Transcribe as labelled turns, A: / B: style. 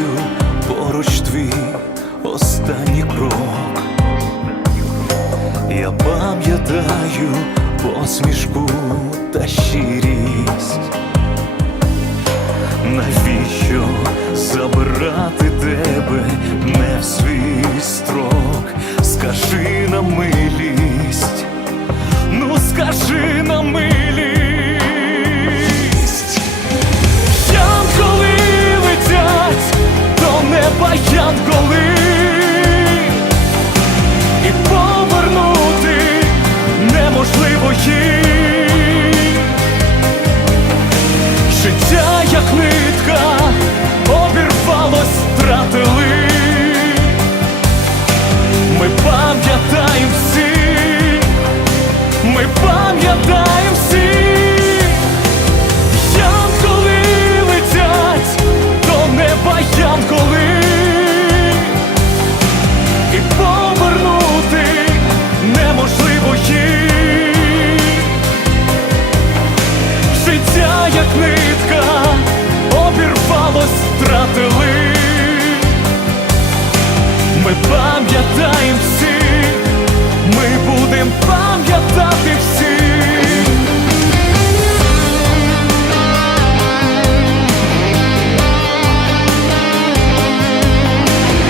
A: Пам'ятаю поруч твій останній крок. Я пам'ятаю посмішку та щирість. Неба янголи будем пам'ятати всіх